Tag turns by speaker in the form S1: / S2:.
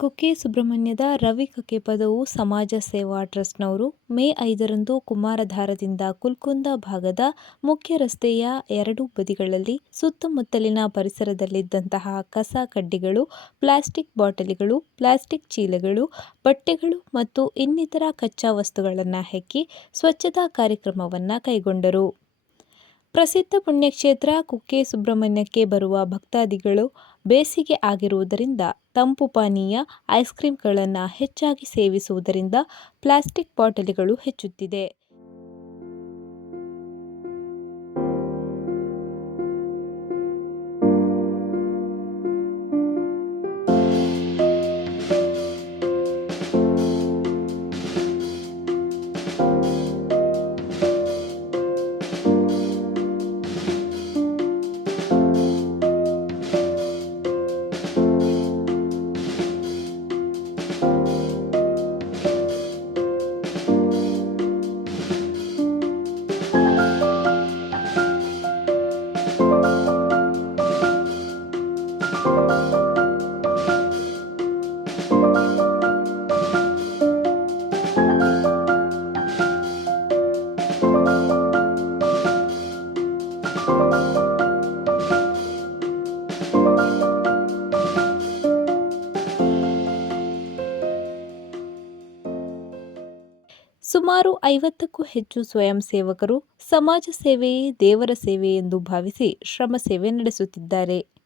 S1: ಕುಕ್ಕೆ ಸುಬ್ರಹ್ಮಣ್ಯದ ರವಿ ಕಕ್ಕೆ ಪದವು ಸಮಾಜ ಸೇವಾ ಟ್ರಸ್ಟ್ನವರು ಮೇ ಐದರಂದು ಕುಮಾರಧಾರದಿಂದ ಕುಲ್ಕುಂದ ಭಾಗದ ಮುಖ್ಯ ರಸ್ತೆಯ ಎರಡೂ ಬದಿಗಳಲ್ಲಿ ಸುತ್ತಮುತ್ತಲಿನ ಪರಿಸರದಲ್ಲಿದ್ದಂತಹ ಕಸ ಕಡ್ಡಿಗಳು, ಪ್ಲಾಸ್ಟಿಕ್ ಬಾಟಲಿಗಳು, ಪ್ಲಾಸ್ಟಿಕ್ ಚೀಲಗಳು, ಬಟ್ಟೆಗಳು ಮತ್ತು ಇನ್ನಿತರ ಕಚ್ಚಾ ವಸ್ತುಗಳನ್ನು ಹೆಕ್ಕಿ ಸ್ವಚ್ಛತಾ ಕಾರ್ಯಕ್ರಮವನ್ನು ಕೈಗೊಂಡರು. ಪ್ರಸಿದ್ಧ ಪುಣ್ಯಕ್ಷೇತ್ರ ಕುಕ್ಕೆ ಸುಬ್ರಹ್ಮಣ್ಯಕ್ಕೆ ಬರುವ ಭಕ್ತಾದಿಗಳು ಬೇಸಿಗೆ ಆಗಿರುವುದರಿಂದ ತಂಪು ಪಾನೀಯ ಐಸ್ಕ್ರೀಂಗಳನ್ನು ಹೆಚ್ಚಾಗಿ ಸೇವಿಸುವುದರಿಂದ ಪ್ಲಾಸ್ಟಿಕ್ ಬಾಟಲಿಗಳು ಹೆಚ್ಚುತ್ತಿದೆ. ಸುಮಾರು ಐವತ್ತಕ್ಕೂ ಹೆಚ್ಚು ಸ್ವಯಂ ಸೇವಕರು ಸಮಾಜ ಸೇವೆಯೇ ದೇವರ ಸೇವೆ ಎಂದು ಭಾವಿಸಿ ಶ್ರಮ ಸೇವೆ ನಡೆಸುತ್ತಿದ್ದಾರೆ.